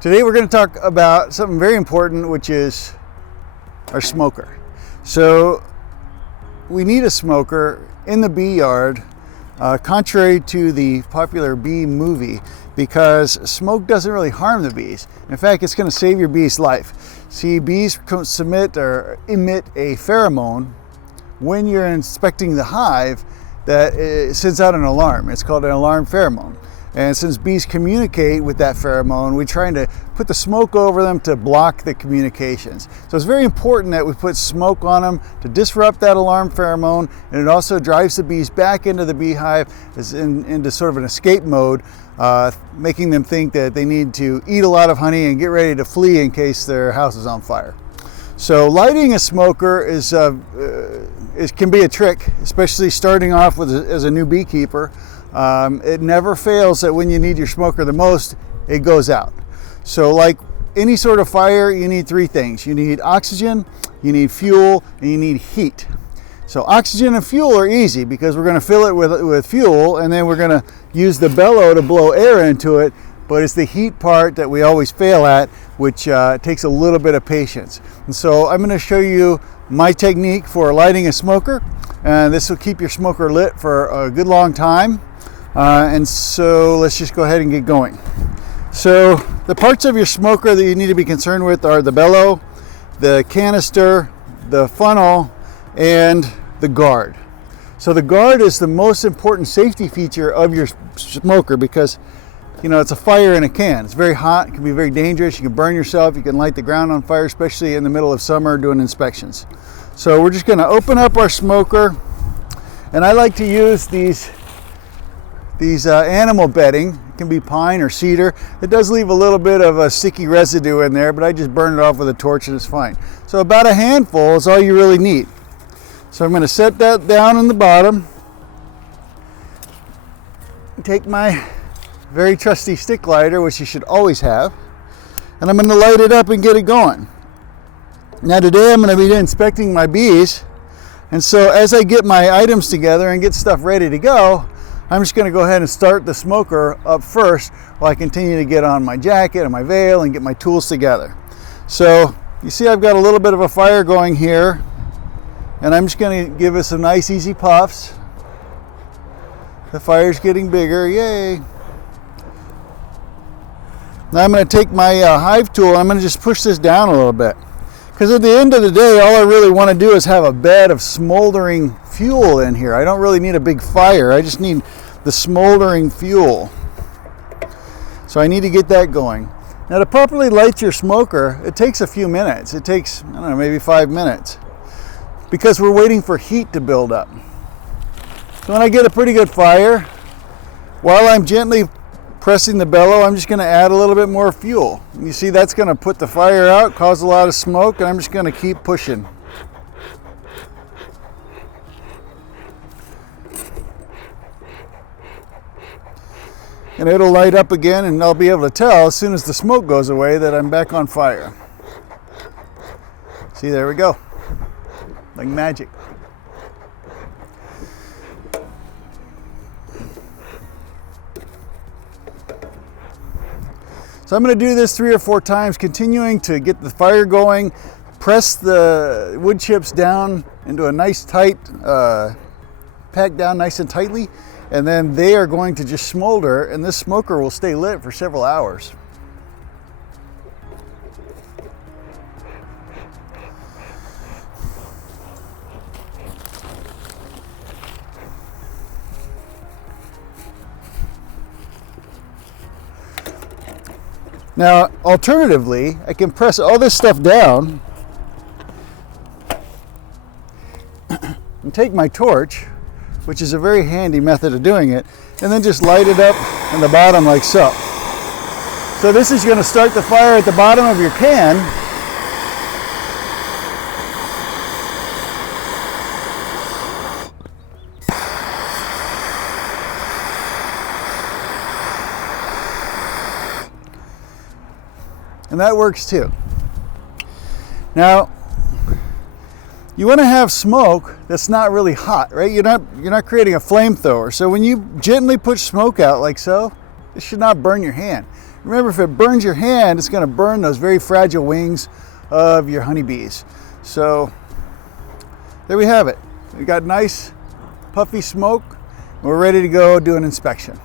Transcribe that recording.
Today we're going to talk about something very important, which is our smoker. So we need a smoker in the bee yard, contrary to the popular bee movie, because smoke doesn't really harm the bees. In fact, it's going to save your bee's life. See, bees emit a pheromone when you're inspecting the hive that sends out an alarm. It's called an alarm pheromone. And since bees communicate with that pheromone, we're trying to put the smoke over them to block the communications. So it's very important that we put smoke on them to disrupt that alarm pheromone, and it also drives the bees back into the beehive into sort of an escape mode, making them think that they need to eat a lot of honey and get ready to flee in case their house is on fire. So lighting a smoker it can be a trick, especially starting off as a new beekeeper. It never fails that when you need your smoker the most, it goes out. So like any sort of fire, you need three things. You need oxygen, you need fuel, and you need heat. So oxygen and fuel are easy because we're going to fill it with fuel, and then we're going to use the bellow to blow air into it. But it's the heat part that we always fail at, which takes a little bit of patience. And so I'm going to show you my technique for lighting a smoker, and this will keep your smoker lit for a good long time. And so let's just go ahead and get going. So the parts of your smoker that you need to be concerned with are the bellow, the canister, the funnel, and the guard. So the guard is the most important safety feature of your smoker because, you know, it's a fire in a can. It's very hot, it can be very dangerous. You can burn yourself, you can light the ground on fire, especially in the middle of summer doing inspections. So we're just going to open up our smoker, and I like to use these animal bedding. It can be pine or cedar. It does leave a little bit of a sticky residue in there, but I just burn it off with a torch and it's fine. So about a handful is all you really need. So I'm going to set that down in the bottom. Take my very trusty stick lighter, which you should always have, and I'm going to light it up and get it going. Now today I'm going to be inspecting my bees, and so as I get my items together and get stuff ready to go, I'm just going to go ahead and start the smoker up first while I continue to get on my jacket and my veil and get my tools together. So you see I've got a little bit of a fire going here, and I'm just going to give it some nice easy puffs. The fire's getting bigger, yay! Now I'm going to take my hive tool and I'm going to just push this down a little bit. Because at the end of the day, all I really want to do is have a bed of smoldering fuel in here. I don't really need a big fire. I just need the smoldering fuel. So I need to get that going. Now to properly light your smoker, it takes a few minutes. It takes, I don't know, maybe 5 minutes. Because we're waiting for heat to build up. So when I get a pretty good fire, while I'm gently pressing the bellow, I'm just going to add a little bit more fuel. You see that's going to put the fire out, cause a lot of smoke, and I'm just going to keep pushing. And it'll light up again, and I'll be able to tell as soon as the smoke goes away that I'm back on fire. See, there we go. Like magic. So I'm going to do this 3 or 4 times, continuing to get the fire going, press the wood chips down into a nice tight, packed down nice and tightly, and then they are going to just smolder, and this smoker will stay lit for several hours. Now, alternatively, I can press all this stuff down and take my torch, which is a very handy method of doing it, and then just light it up in the bottom like so. So this is going to start the fire at the bottom of your can. And that works too. Now, you want to have smoke that's not really hot, right? You're not creating a flamethrower. So when you gently push smoke out like so, it should not burn your hand. Remember, if it burns your hand, it's going to burn those very fragile wings of your honeybees. So there we have it. We got nice puffy smoke. We're ready to go do an inspection.